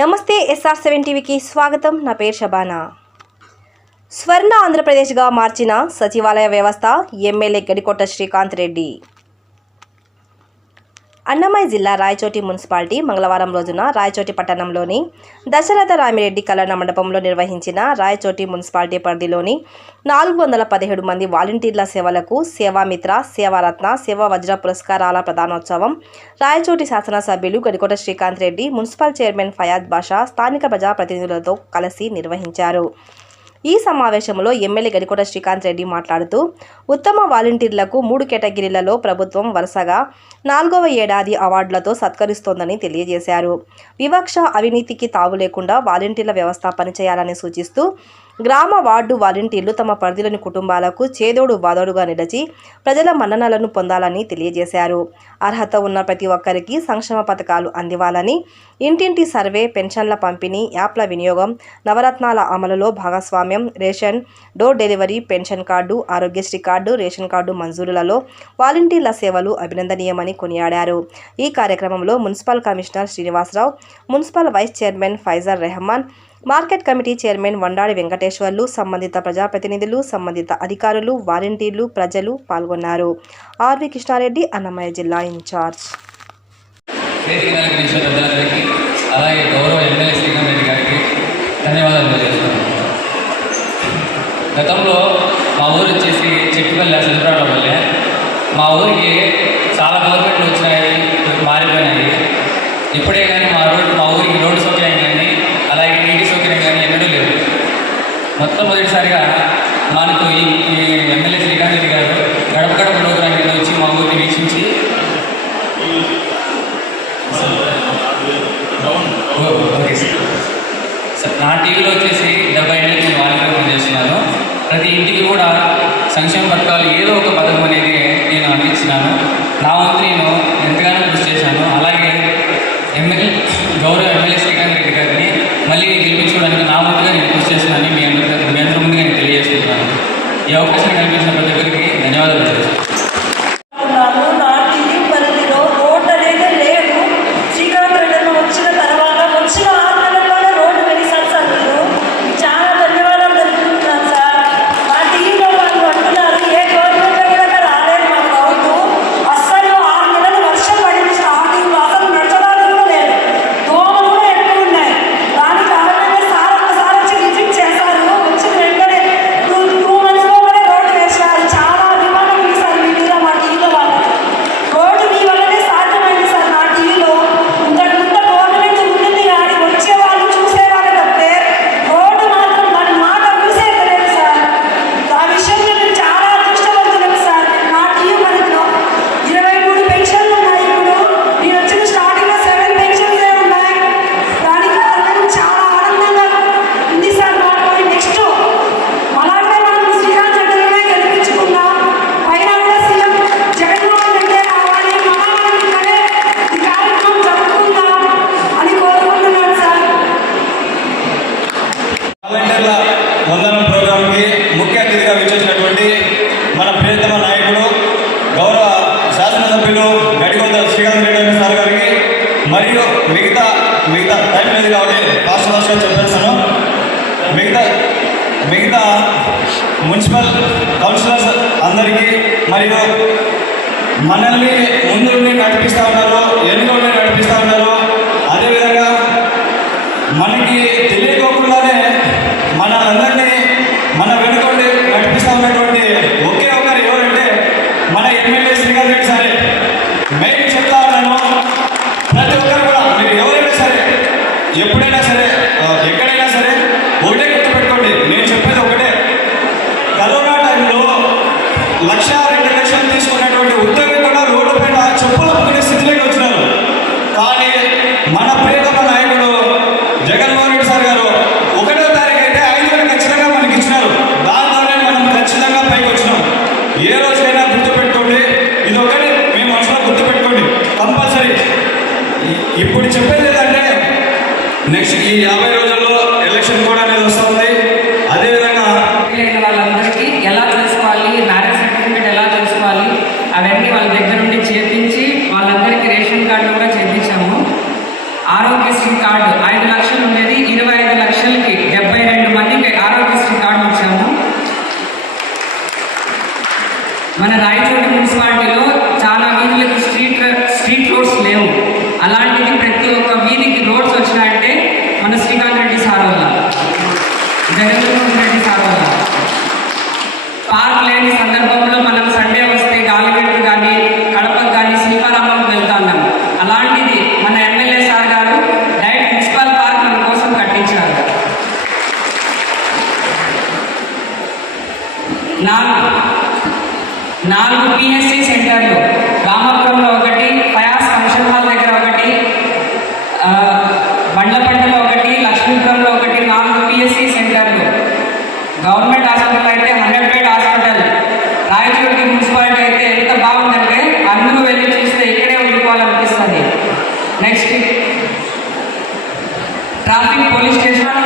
నమస్తే SR seven టీవీకి స్వాగతం. నా పేరు షబానా. స్వర్ణ ఆంధ్రప్రదేశ్గా మార్చిన సచివాలయ వ్యవస్థ ఎమ్మెల్యే గడికోట శ్రీకాంత్ రెడ్డి. అన్నమయ్య జిల్లా రాయచోటి మున్సిపాలిటీ మంగళవారం రోజున రాయచోటి పట్టణంలోని దశరథ రామిరెడ్డి కళ్యాణ మండపంలో నిర్వహించిన రాయచోటి మున్సిపాలిటీ పరిధిలోని నాలుగు వందల పదిహేడు మంది వాలంటీర్ల సేవలకు సేవామిత్ర సేవారత్న సేవా వజ్ర పురస్కారాల ప్రధానోత్సవం రాయచోటి శాసనసభ్యులు గడికోట శ్రీకాంత్ రెడ్డి మున్సిపల్ చైర్మన్ ఫయాద్ బాషా స్థానిక ప్రజాప్రతినిధులతో కలిసి నిర్వహించారు. ఈ సమావేశంలో ఎమ్మెల్యే గడికోట శ్రీకాంత్ రెడ్డి మాట్లాడుతూ ఉత్తమ వాలంటీర్లకు మూడు కేటగిరీలలో ప్రభుత్వం వరుసగా నాలుగవ ఏడాది అవార్డులతో సత్కరిస్తోందని తెలియజేశారు. వివక్ష అవినీతికి తావు లేకుండా వాలంటీర్ల వ్యవస్థ పనిచేయాలని సూచిస్తూ గ్రామ వార్డు వాలంటీర్లు తమ పరిధిలోని కుటుంబాలకు చేదోడు బాదోడుగా నిలిచి ప్రజల మన్ననలను పొందాలని తెలియజేశారు. అర్హత ఉన్న ప్రతి ఒక్కరికి సంక్షేమ పథకాలు అందివ్వాలని ఇంటింటి సర్వే పెన్షన్ల పంపిణీ యాప్ల వినియోగం నవరత్నాల అమలులో భాగస్వామ్యం ration door delivery pension card Aarogyasri card ration card మంజూరులలో వాలంటీర్ల సేవలు అభినందనీయమని కొనియాడారు. ఈ కార్యక్రమంలో municipal commissioner Srinivasarao municipal vice chairman Faizur Rahman market committee chairman Vandadi Venkateswarlu సంబంధిత ప్రజాప్రతినిధులు సంబంధిత అధికారులు వాలంటీర్లు ప్రజలు పాల్గొన్నారు. ఆర్వి కృష్ణారెడ్డి అన్నమయ్య జిల్లా ఇన్ఛార్జ్. అలాగే గౌరవ ఎమ్మెల్యే శ్రీకాంత్ గారికి ధన్యవాదాలు తెలియజేస్తున్నాను. గతంలో మా ఊరు వచ్చేసి చెట్టుపల్లి చంద్రరావు వల్లే మా ఊరికి చాలా గవర్నమెంట్లు వచ్చినాయి మారిపోయినాయి. ఇప్పుడే కానీ మా రోడ్డు మా ఊరికి రోడ్డు సౌకర్యం కానీ అలాగే నీటి సౌకర్యం కానీ ఎన్నడూ లేదు మొట్టమొదటిసారిగా మనకు ఈ ఈ ఎమ్మెల్యే శ్రీకాంత్ రెడ్డి గారు గడప గడప ప్రోగ్రాం కింద వచ్చి మా ఊరిని వీక్షించి ఓ, ఓకే సార్. సార్ నా టీవీలో వచ్చేసి డెబ్బై ఏళ్ళకి నేను వాలంటీర్ చేస్తున్నాను. ప్రతి ఇంటికి కూడా సంక్షేమ పథకాలు ఏదో ఒక పథకం అనేది నేను అందించినాను. నా వంతు నేను ఎంతగానో కృషి చేశాను. అలాగే ఎమ్మెల్యే గౌరవ ఎమ్మెల్యే శ్రీకాంత్ రెడ్డి గారిని మళ్ళీ గెలిపించుకోవడానికి నా వంతుగా నేను కృషి చేస్తున్నానని మీ అందరికీ మీ అందరి ముందుగా నేను తెలియజేస్తున్నాను. ఈ అవకాశం మిగతా మున్సిపల్ కౌన్సిలర్స్ అందరికీ మరియు మనల్ని ముందు నుండి నడిపిస్తూ ఉన్నారు వెనుక నడిపిస్తూ ఉన్నారు ఇప్పుడు చెప్పేది ఏంటంటే నెక్స్ట్ ఈ యాభై రోజుల్లో ఎలక్షన్ కూడా నాలుగు పిఎస్సి సెంటర్లు. రామాపురంలో ఒకటి పయాస్ ఫంక్షన్ హాల్ దగ్గర ఒకటి బండ్లపంటలో ఒకటి లక్ష్మీపురంలో ఒకటి నాలుగు పిఎస్సి సెంటర్లు. గవర్నమెంట్ హాస్పిటల్ అయితే hundred bed hospital. Rayachoti municipality అయితే ఎంత బాగుందంటే అందరూ వెళ్ళి చూస్తే ఇక్కడే ఉండిపోవాలనిపిస్తుంది. Next traffic police station.